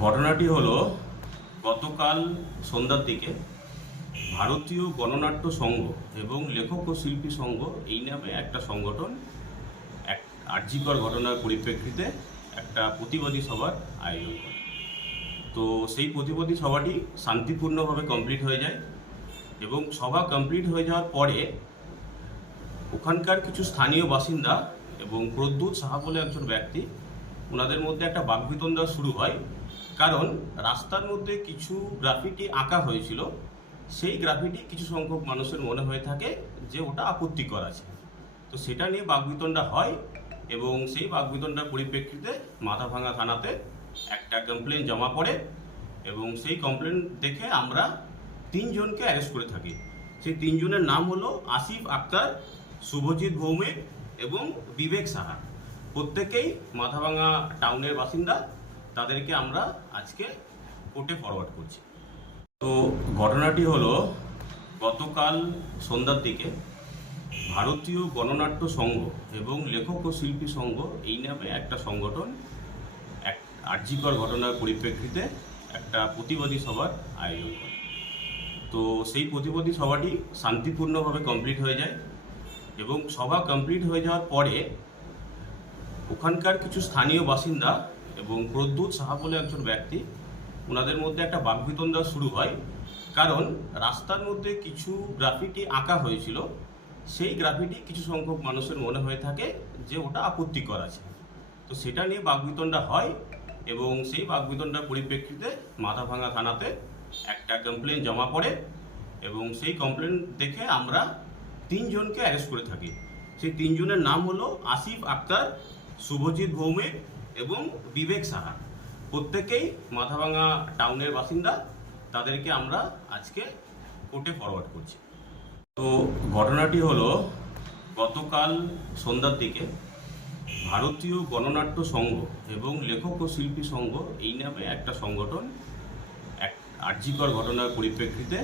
ঘটনাটি হলো গতকাল সন্ধ্যার দিকে ভারতীয় গণনাট্য সংঘ এবং লেখক ও শিল্পী সংঘ এই নামে একটা সংগঠন, এক আর্যিকর ঘটনার পরিপ্রেক্ষিতে একটা প্রতিবাদী সভার আয়োজন করে। তো সেই প্রতিবাদী সভাটি শান্তিপূর্ণভাবে কমপ্লিট হয়ে যায় এবং সভা কমপ্লিট হয়ে যাওয়ার পরে ওখানকার কিছু স্থানীয় বাসিন্দা এবং প্রদ্যুৎ সাহা বলে একজন ব্যক্তি, ওনাদের মধ্যে একটা বাকবিতণ্ডা শুরু হয়। কারণ রাস্তার মধ্যে কিছু গ্রাফিটি আঁকা হয়েছিল। সেই গ্রাফিটি কিছু সংখ্যক মানুষের মনে হয়ে থাকে যে ওটা আপত্তিকর আছে। তো সেটা নিয়ে বাকবিতণ্ডা হয় এবং সেই বাকবিতণ্ডার পরিপ্রেক্ষিতে মাথাভাঙা থানাতে একটা কমপ্লেন জমা পড়ে এবং সেই কমপ্লেন দেখে আমরা তিনজনকে অ্যারেস্ট করে থাকি। সেই তিনজনের নাম হলো আসিফ আক্তার, শুভজিৎ ভৌমিক এবং বিবেক সাহা। প্রত্যেকেই মাথাভাঙা টাউনের বাসিন্দা। তাদেরকে আমরা আজকে কোর্টে ফরওয়ার্ড করছি। তো ঘটনাটি হলো গতকাল সন্ধ্যার দিকে ভারতীয় গণনাট্য সংঘ এবং লেখক ও শিল্পী সংঘ এই নামে একটা সংগঠন, এক আর্যিকর ঘটনার পরিপ্রেক্ষিতে একটা প্রতিবাদী সভার আয়োজন করে। তো সেই প্রতিবাদী সভাটি শান্তিপূর্ণভাবে কমপ্লিট হয়ে যায় এবং সভা কমপ্লিট হয়ে যাওয়ার পরে ওখানকার কিছু স্থানীয় বাসিন্দা এবং প্রদ্যুৎ সাহা বলে একজন ব্যক্তি ওনাদের মধ্যে একটা বাকবিতণ্ডা শুরু হয়। কারণ রাস্তার মধ্যে কিছু গ্রাফিটি আঁকা হয়েছিল। সেই গ্রাফিটি কিছু সংখ্যক মানুষের মনে হয়ে থাকে যে ওটা আপত্তিকর আছে। তো সেটা নিয়ে বাকবিতণ্ডা হয় এবং সেই বাকবিতণ্ডার পরিপ্রেক্ষিতে মাথাভাঙা থানাতে একটা কমপ্লেন জমা পড়ে এবং সেই কমপ্লেন দেখে আমরা তিনজনকে অ্যারেস্ট করে থাকি। সেই তিনজনের নাম হলো আসিফ আক্তার, শুভজিৎ ভৌমিক এবং বিবেক সাহা। প্রত্যেকেই মাথাভাঙা টাউনের বাসিন্দা। তাদেরকে আমরা আজকে কোর্টে ফরওয়ার্ড করছি। তো ঘটনাটি হলো গতকাল সন্ধ্যার দিকে ভারতীয় গণনাট্য সংঘ এবং লেখক ও শিল্পী সংঘ এই নামে একটা সংগঠন, এক আর্যিকর ঘটনার পরিপ্রেক্ষিতে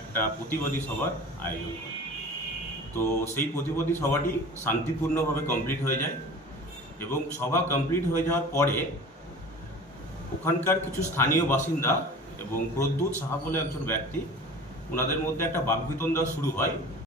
একটা প্রতিবাদী সভার আয়োজন করে। তো সেই প্রতিবাদী সভাটি শান্তিপূর্ণভাবে কমপ্লিট হয়ে যায় এবং সভা কমপ্লিট হয়ে যাওয়ার পরে ওখানকার কিছু স্থানীয় বাসিন্দা এবং প্রদ্যুৎ সাহা বলে একজন ব্যক্তি ওনাদের মধ্যে একটা বাকবিতণ্ডা শুরু হয়।